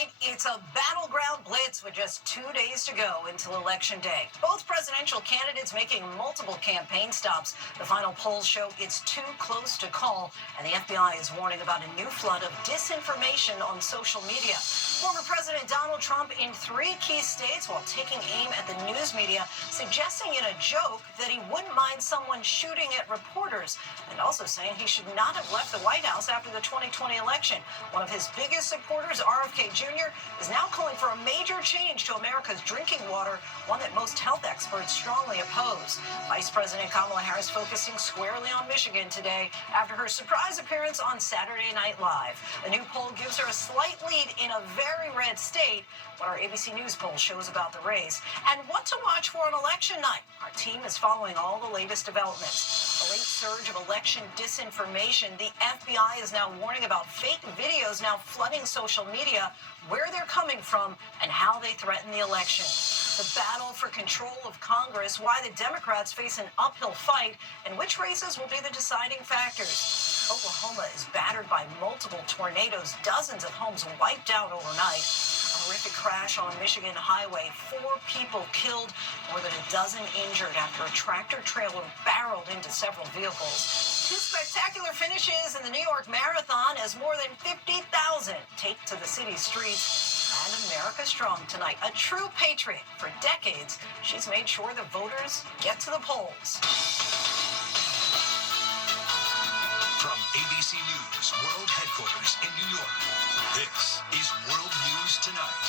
Tonight, it's a battleground blitz with just 2 days to go until Election Day. Both presidential candidates making multiple campaign stops. The final polls show it's too close to call, and the FBI is warning about a new flood of disinformation on social media. Former President Donald Trump in 3 key states while taking aim at the news media, suggesting in a joke that he wouldn't mind someone shooting at reporters, and also saying he should not have left the White House after the 2020 election. One of his biggest supporters, RFK Jr., is now calling for a major change to America's drinking water, one that most health experts strongly oppose. Vice President Kamala Harris focusing squarely on Michigan today after her surprise appearance on Saturday Night Live. A new poll gives her a slight lead in a very red state. What our ABC News poll shows about the race and what to watch for on election night. Our team is following all the latest developments. The late surge of election disinformation. The FBI is now warning about fake videos now flooding social media, where they're coming from, and how they threaten the election. The battle for control of Congress, why the Democrats face an uphill fight, and which races will be the deciding factors. Oklahoma is battered by multiple tornadoes, dozens of homes wiped out overnight. A horrific crash on a Michigan highway, 4 people killed, more than a dozen injured after a tractor trailer barreled into several vehicles. 2 spectacular finishes in the New York Marathon as more than 50,000 take to the city's streets. And America Strong tonight, a true patriot. For decades, she's made sure the voters get to the polls. From ABC News World Headquarters in New York, this is World News Tonight.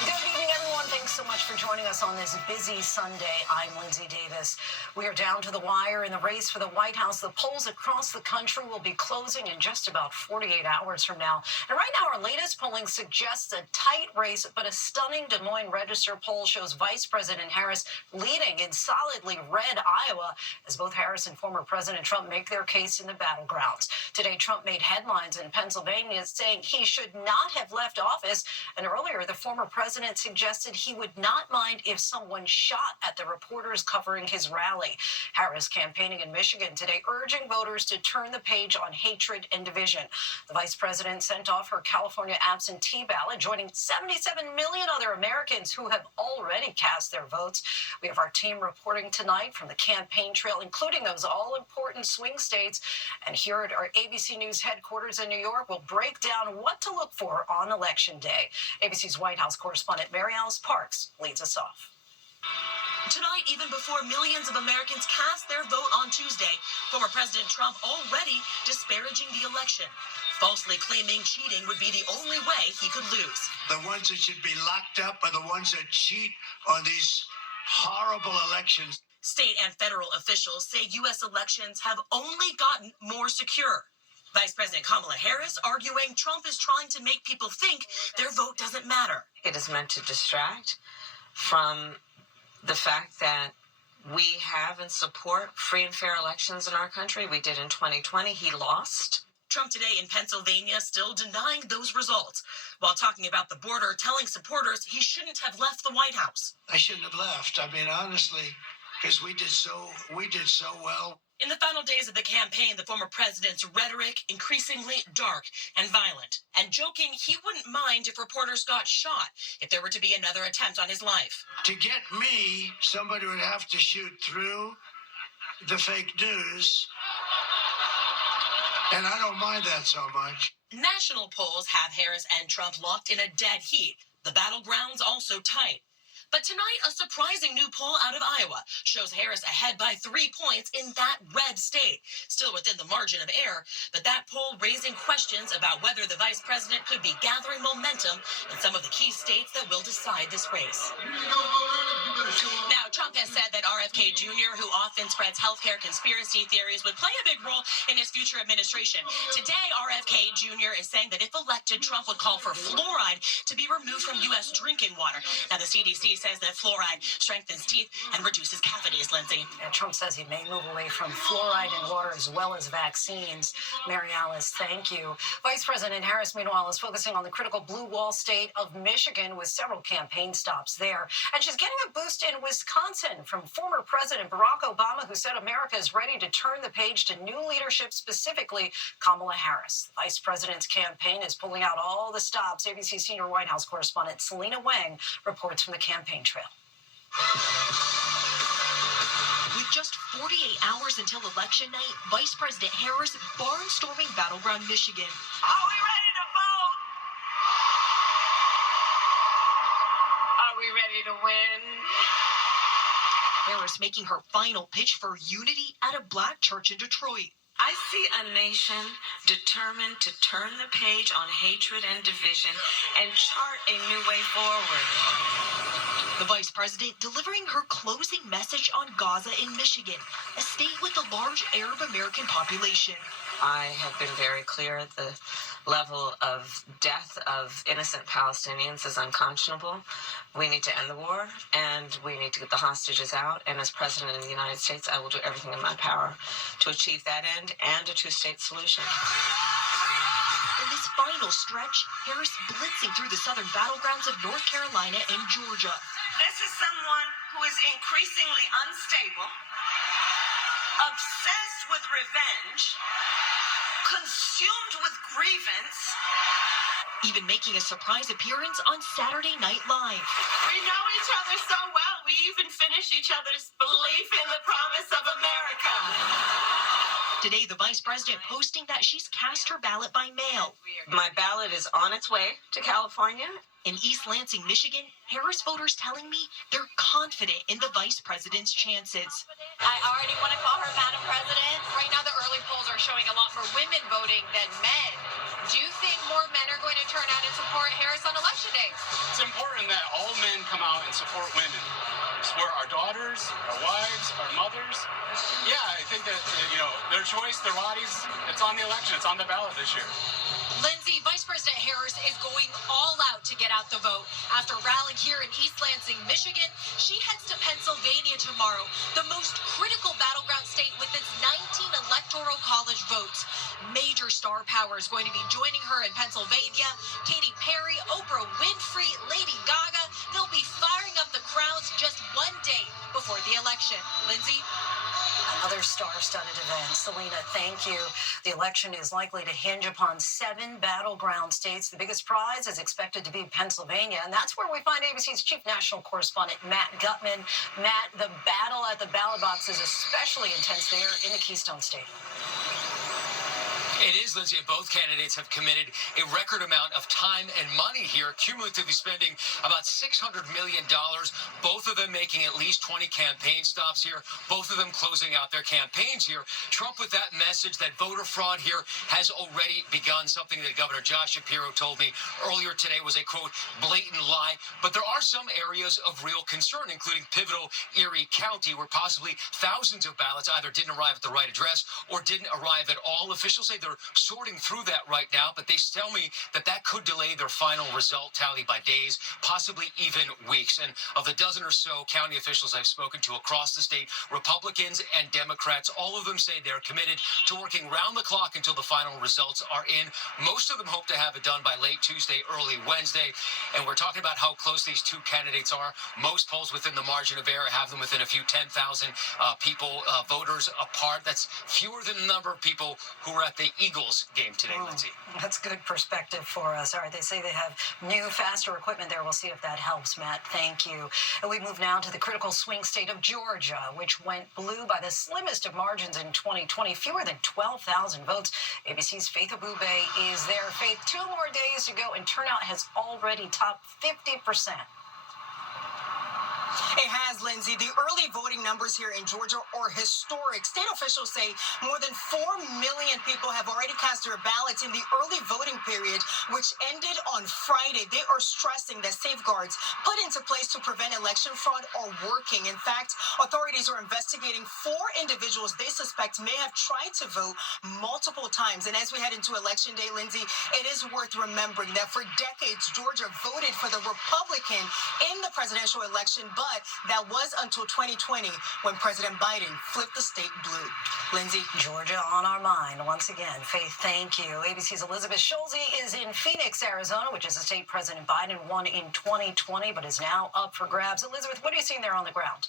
Good evening, everyone. Thanks so much for joining us on this busy Sunday. I'm Lindsay Davis. We are down to the wire in the race for the White House. The polls across the country will be closing in just about 48 hours from now. And right now, our latest polling suggests a tight race, but a stunning Des Moines Register poll shows Vice President Harris leading in solidly red Iowa as both Harris and former President Trump make their case in the battlegrounds. Today, Trump made headlines in Pennsylvania saying he should not have left office. And earlier, the former president suggested he would not mind if someone shot at the reporters covering his rally. Harris campaigning in Michigan today, urging voters to turn the page on hatred and division. The vice president sent off her California absentee ballot, joining 77 million other Americans who have already cast their votes. We have our team reporting tonight from the campaign trail, including those all-important swing states. And here at our ABC News headquarters in New York, we'll break down what to look for on Election Day. ABC's White House correspondent Mary Alice Parks leads us off. Tonight, even before millions of Americans cast their vote on Tuesday, former President Trump already disparaging the election, falsely claiming cheating would be the only way he could lose. The ones that should be locked up are the ones that cheat on these horrible elections. State and federal officials say U.S. elections have only gotten more secure. Vice President Kamala Harris arguing Trump is trying to make people think their vote doesn't matter. It is meant to distract from the fact that we have and support free and fair elections in our country. We did in 2020. He lost. Trump today in Pennsylvania still denying those results, while talking about the border, telling supporters he shouldn't have left the White House. I shouldn't have left. I mean, honestly, because we did so well. In the final days of the campaign, the former president's rhetoric increasingly dark and violent, and joking he wouldn't mind if reporters got shot if there were to be another attempt on his life. To get me, somebody would have to shoot through the fake news, and I don't mind that so much. National polls have Harris and Trump locked in a dead heat. The battlegrounds also tight. But tonight, a surprising new poll out of Iowa shows Harris ahead by 3 points in that red state, still within the margin of error, but that poll raising questions about whether the vice president could be gathering momentum in some of the key states that will decide this race. Now, Trump has said that RFK Jr., who often spreads healthcare conspiracy theories, would play a big role in his future administration. Today, RFK Jr. is saying that if elected, Trump would call for fluoride to be removed from U.S. drinking water. Now, the CDC says that fluoride strengthens teeth and reduces cavities, Lindsay. And Trump says he may move away from fluoride in water as well as vaccines. Mary Alice, thank you. Vice President Harris, meanwhile, is focusing on the critical blue wall state of Michigan with several campaign stops there. And she's getting a boost in Wisconsin from former President Barack Obama, who said America is ready to turn the page to new leadership, specifically Kamala Harris. The vice president's campaign is pulling out all the stops. ABC senior White House correspondent Selena Wang reports from the campaign trail. With just 48 hours until election night, Vice President Harris barnstorming battleground Michigan. Are we ready to vote? Are we ready to win? Harris making her final pitch for unity at a black church in Detroit. I see a nation determined to turn the page on hatred and division and chart a new way forward. The vice president delivering her closing message on Gaza in Michigan, a state with a large Arab American population. I have been very clear the level of death of innocent Palestinians is unconscionable. We need to end the war, and we need to get the hostages out. And as president of the United States, I will do everything in my power to achieve that end and a two-state solution. In this final stretch, Harris blitzing through the southern battlegrounds of North Carolina and Georgia. This is someone who is increasingly unstable, obsessed with revenge, consumed with grievance. Even making a surprise appearance on Saturday Night Live. We know each other so well, we even finish each other's belief in the promise of America. Today, the vice president posting that she's cast her ballot by mail. My ballot is on its way to California. In East Lansing, Michigan, Harris voters telling me they're confident in the vice president's chances. I already want to call her Madam President. Right now, the early polls are showing a lot more women voting than men. Do you think more men are going to turn out and support Harris on election day? It's important that all men come out and support women. Support our daughters, our wives, our mothers. Yeah, I think that, their choice, their bodies, it's on the election. It's on the ballot this year. Lindsay, Vice President Harris is going all out to get out the vote. After rallying here in East Lansing, Michigan, she heads to Pennsylvania tomorrow, the most critical battleground state with its 19 electoral college votes. Major star power is going to be joining her in Pennsylvania. Katy Perry, Oprah Winfrey, Lady Gaga, they'll be firing up the crowds just one day before the election. Lindsay? Another star-studded event. Selena, thank you. The election is likely to hinge upon 7 battleground states. The biggest prize is expected to be Pennsylvania, and that's where we find ABC's chief national correspondent, Matt Gutman. Matt, the battle at the ballot box is especially intense there in the Keystone State. It is, Lindsay, and both candidates have committed a record amount of time and money here, cumulatively spending about $600 million, both of them making at least 20 campaign stops here, both of them closing out their campaigns here. Trump with that message that voter fraud here has already begun, something that Governor Josh Shapiro told me earlier today was a, quote, blatant lie. But there are some areas of real concern, including pivotal Erie County, where possibly thousands of ballots either didn't arrive at the right address or didn't arrive at all. Officials say they're sorting through that right now, but they tell me that that could delay their final result tally by days, possibly even weeks. And of the dozen or so county officials I've spoken to across the state, Republicans and Democrats, all of them say they're committed to working round the clock until the final results are in. Most of them hope to have it done by late Tuesday, early Wednesday. And we're talking about how close these two candidates are. Most polls within the margin of error have them within a few 10,000 people, voters apart. That's fewer than the number of people who were at the Eagles game today, Lindsay. That's good perspective for us. All right, they say they have new, faster equipment there. We'll see if that helps, Matt. Thank you. And we move now to the critical swing state of Georgia, which went blue by the slimmest of margins in 2020, fewer than 12,000 votes. ABC's Faith Abube is there. Faith, 2 more days to go, and turnout has already topped 50%. It has, Lindsay. The early voting numbers here in Georgia are historic. State officials say more than 4 million people have already cast their ballots in the early voting period, which ended on Friday. They are stressing that safeguards put into place to prevent election fraud are working. In fact, authorities are investigating 4 individuals they suspect may have tried to vote multiple times. And as we head into Election Day, Lindsay, it is worth remembering that for decades, Georgia voted for the Republican in the presidential election, but that was until 2020 when President Biden flipped the state blue. Lindsay. Georgia on our mind once again. Faith, thank you. ABC's Elizabeth Schulze is in Phoenix, Arizona, which is a state President Biden won in 2020, but is now up for grabs. Elizabeth, what are you seeing there on the ground?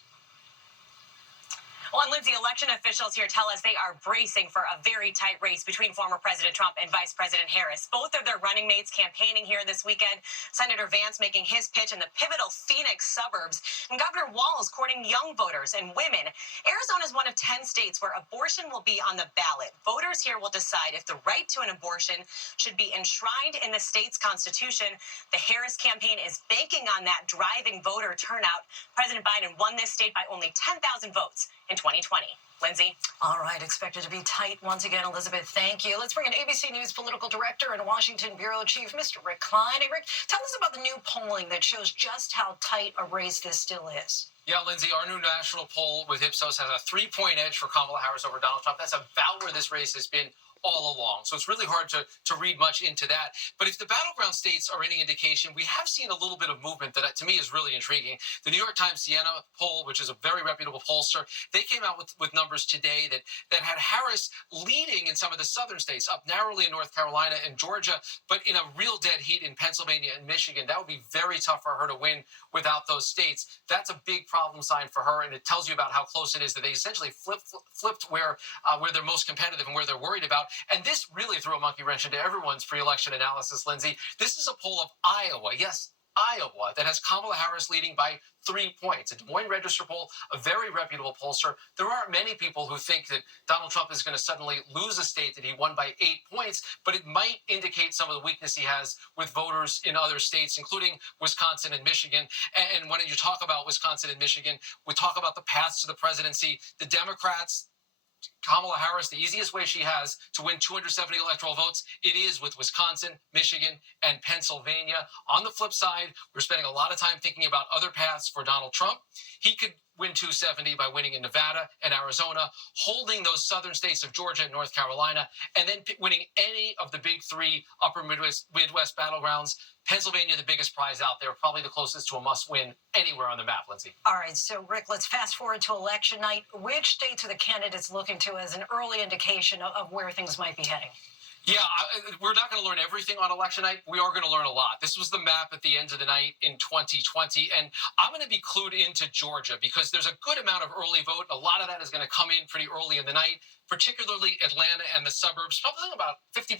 Well, and Lindsay, election officials here tell us they are bracing for a very tight race between former President Trump and Vice President Harris. Both of their running mates campaigning here this weekend. Senator Vance making his pitch in the pivotal Phoenix suburbs, and Governor Walz courting young voters and women. Arizona is one of 10 states where abortion will be on the ballot. Voters here will decide if the right to an abortion should be enshrined in the state's constitution. The Harris campaign is banking on that driving voter turnout. President Biden won this state by only 10,000 votes in 2020. Lindsay. All right, expected to be tight once again, Elizabeth. Thank you. Let's bring in ABC News political director and Washington bureau chief, Mr. Rick Klein. Hey, Rick, tell us about the new polling that shows just how tight a race this still is. Yeah, Lindsay, our new national poll with Ipsos has a 3-point edge for Kamala Harris over Donald Trump. That's about where this race has been all along. So it's really hard to read much into that. But if the battleground states are any indication, we have seen a little bit of movement that to me is really intriguing. The New York Times Siena poll, which is a very reputable pollster, they came out with numbers today that had Harris leading in some of the southern states, up narrowly in North Carolina and Georgia, but in a real dead heat in Pennsylvania and Michigan. That would be very tough for her to win without those states. That's a big problem sign for her, and it tells you about how close it is that they essentially flipped where they're most competitive and where they're worried about. And this really threw a monkey wrench into everyone's pre-election analysis, Lindsay. This is a poll of Iowa. Yes, Iowa, that has Kamala Harris leading by 3 points. A Des Moines Register poll, a very reputable pollster. There aren't many people who think that Donald Trump is going to suddenly lose a state that he won by 8 points, but it might indicate some of the weakness he has with voters in other states, including Wisconsin and Michigan. And when you talk about Wisconsin and Michigan, we talk about the paths to the presidency. The Democrats, Kamala Harris, the easiest way she has to win 270 electoral votes, it is with Wisconsin, Michigan, and Pennsylvania. On the flip side, we're spending a lot of time thinking about other paths for Donald Trump. He could win 270 by winning in Nevada and Arizona, holding those southern states of Georgia and North Carolina, and then winning any of the big 3 upper Midwest battlegrounds. Pennsylvania, the biggest prize out there, probably the closest to a must-win anywhere on the map, Lindsay. All right, so Rick, let's fast forward to election night. Which states are the candidates looking to as an early indication of where things might be heading? Yeah, we're not going to learn everything on election night. We are going to learn a lot. This was the map at the end of the night in 2020, and I'm going to be clued into Georgia because there's a good amount of early vote. A lot of that is going to come in pretty early in the night, particularly Atlanta and the suburbs. Probably about 50%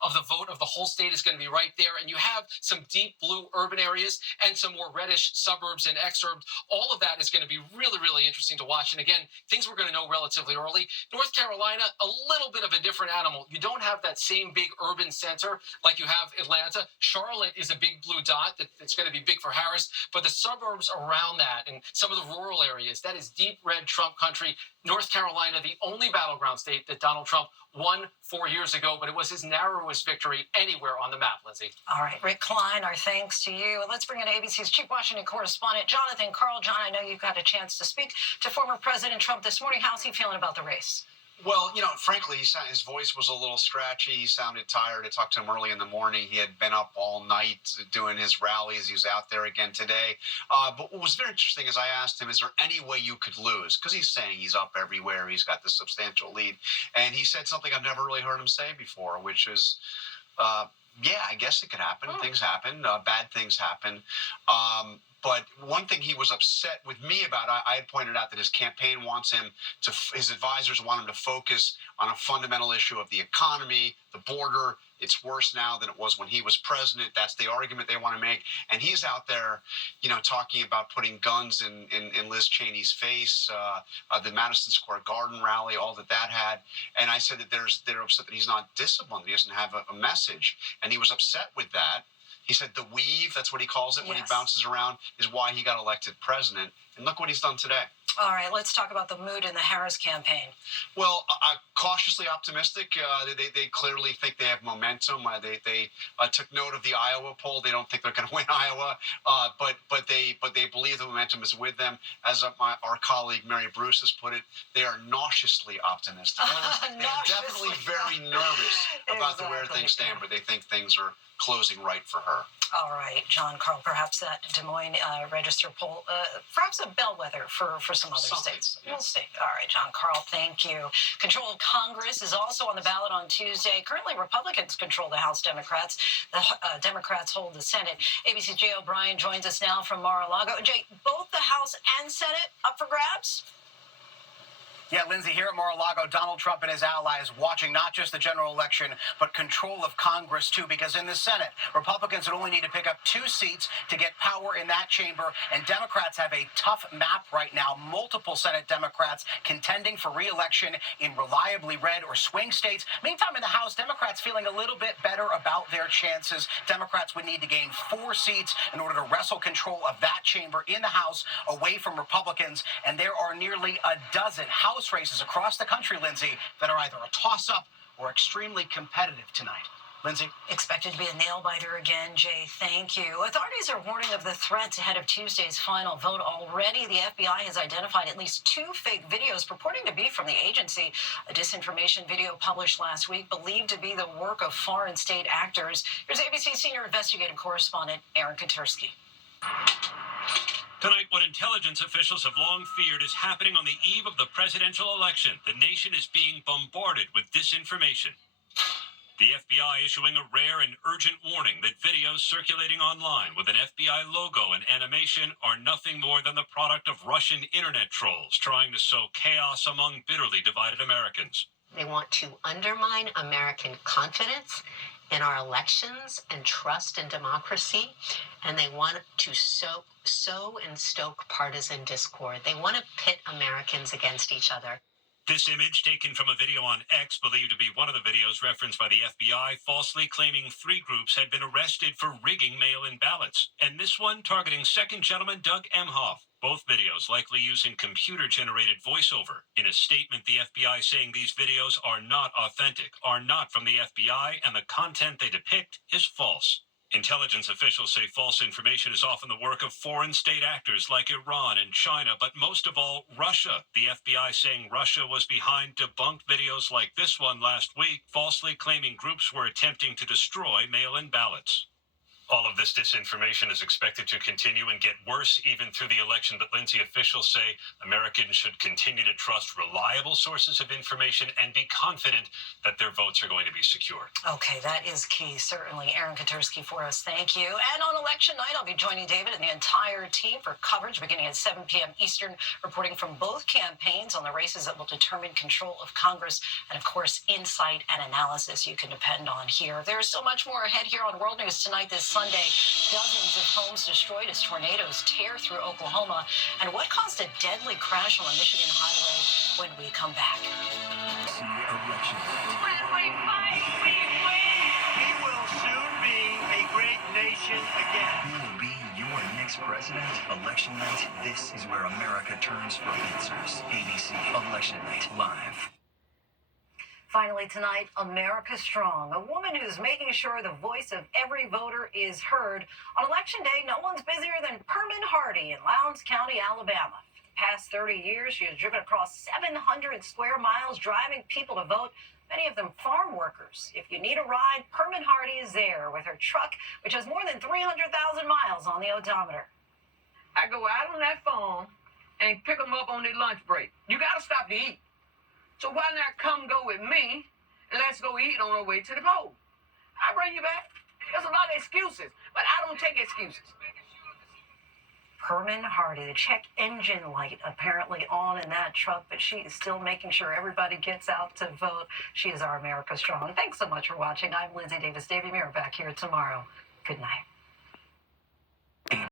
of the vote of the whole state is going to be right there, and you have some deep blue urban areas and some more reddish suburbs and exurbs. All of that is going to be really, really interesting to watch. And again, things we're going to know relatively early. North Carolina, a little bit of a different animal. You don't have that same big urban center like you have Atlanta. Charlotte is a big blue dot that's going to be big for Harris, but the suburbs around that and some of the rural areas, that is deep red Trump country. North Carolina, the only battleground state that Donald Trump won 4 years ago, but it was his narrowest victory anywhere on the map, Lindsay. All right, Rick Klein, our thanks to you. Let's bring in ABC's chief Washington correspondent, Jonathan Karl. John, I know you got a chance to speak to former President Trump this morning. How's he feeling about the race? Well, frankly, his voice was a little scratchy. He sounded tired. I talked to him early in the morning. He had been up all night doing his rallies. He was out there again today. But what was very interesting is I asked him, is there any way you could lose? Because he's saying he's up everywhere. He's got this substantial lead. And he said something I've never really heard him say before, which is, yeah, I guess it could happen. Things happen. Bad things happen. But one thing he was upset with me about, I had pointed out that his campaign wants him to, his advisors want him to focus on a fundamental issue of the economy, the border. It's worse now than it was when he was president. That's the argument they want to make. And he's out there, talking about putting guns in Liz Cheney's face, the Madison Square Garden rally, all that had. And I said that they're upset that he's not disciplined. He doesn't have a message. And he was upset with that. He said the weave, that's what he calls it when he Yes. bounces around, is why he got elected president. And look what he's done today. All right, let's talk about the mood in the Harris campaign. Well, cautiously optimistic. They clearly think they have momentum. They took note of the Iowa poll. They don't think they're going to win Iowa, but they believe the momentum is with them. As our colleague Mary Bruce has put it, they are nauseously optimistic. They're definitely very nervous about where things stand, but they think things are closing right for her. All right, John Carl, perhaps that Des Moines Register poll, perhaps a bellwether for some other states. Yeah. We'll see. All right, John Carl, thank you. Control of Congress is also on the ballot on Tuesday. Currently, Republicans control the House Democrats. The Democrats hold the Senate. ABC's Jay O'Brien joins us now from Mar-a-Lago. Jay, both the House and Senate up for grabs? Yeah, Lindsay, here at Mar-a-Lago, Donald Trump and his allies watching not just the general election, but control of Congress, too, because in the Senate, Republicans would only need to pick up 2 seats to get power in that chamber, and Democrats have a tough map right now. Multiple Senate Democrats contending for re-election in reliably red or swing states. Meantime, in the House, Democrats feeling a little bit better about their chances. Democrats would need to gain 4 seats in order to wrestle control of that chamber in the House away from Republicans, and there are nearly a dozen House races across the country, Lindsay, that are either a toss-up or extremely competitive tonight. Lindsay? Expected to be a nail-biter again, Jay. Thank you. Authorities are warning of the threats ahead of Tuesday's final vote. Already, the FBI has identified at least 2 fake videos purporting to be from the agency. A disinformation video published last week believed to be the work of foreign state actors. Here's ABC senior investigative correspondent Aaron Katersky. Tonight, what intelligence officials have long feared is happening on the eve of the presidential election. The nation is being bombarded with disinformation. The FBI issuing a rare and urgent warning that videos circulating online with an FBI logo and animation are nothing more than the product of Russian internet trolls trying to sow chaos among bitterly divided Americans. They want to undermine American confidence in our elections and trust in democracy, and they want to sow and stoke partisan discord. They want to pit Americans against each other. This image, taken from a video on X, believed to be one of the videos referenced by the FBI, falsely claiming 3 groups had been arrested for rigging mail-in ballots, and this one targeting Second Gentleman Doug Emhoff. Both videos likely using computer-generated voiceover. In a statement, the FBI saying these videos are not authentic, are not from the FBI, and the content they depict is false. Intelligence officials say false information is often the work of foreign state actors like Iran and China, but most of all, Russia. The FBI saying Russia was behind debunked videos like this one last week, falsely claiming groups were attempting to destroy mail-in ballots. All of this disinformation is expected to continue and get worse even through the election. But Lindsay, officials say Americans should continue to trust reliable sources of information and be confident that their votes are going to be secure. Okay, that is key, certainly. Aaron Katersky for us, thank you. And on election night, I'll be joining David and the entire team for coverage beginning at 7 p.m. Eastern, reporting from both campaigns on the races that will determine control of Congress and, of course, insight and analysis you can depend on here. There's so much more ahead here on World News Tonight this Sunday. Dozens of homes destroyed as tornadoes tear through Oklahoma. And what caused a deadly crash on the Michigan highway when we come back. We will soon be a great nation again. Who will be your next president? Election night. This is where America turns for answers. ABC Election Night Live. Finally tonight, America Strong, a woman who's making sure the voice of every voter is heard. On Election Day, no one's busier than Perman Hardy in Lowndes County, Alabama. For the past 30 years, she has driven across 700 square miles, driving people to vote, many of them farm workers. If you need a ride, Perman Hardy is there with her truck, which has more than 300,000 miles on the odometer. I go out on that phone and pick them up on their lunch break. You got to stop to eat. So why not come go with me and let's go eat on our way to the poll? I'll bring you back. There's a lot of excuses, but I don't take excuses. Perman Hardy, the check engine light apparently on in that truck, but she is still making sure everybody gets out to vote. She is our America Strong. Thanks so much for watching. I'm Lindsay Davis. Davey Mirror back here tomorrow. Good night.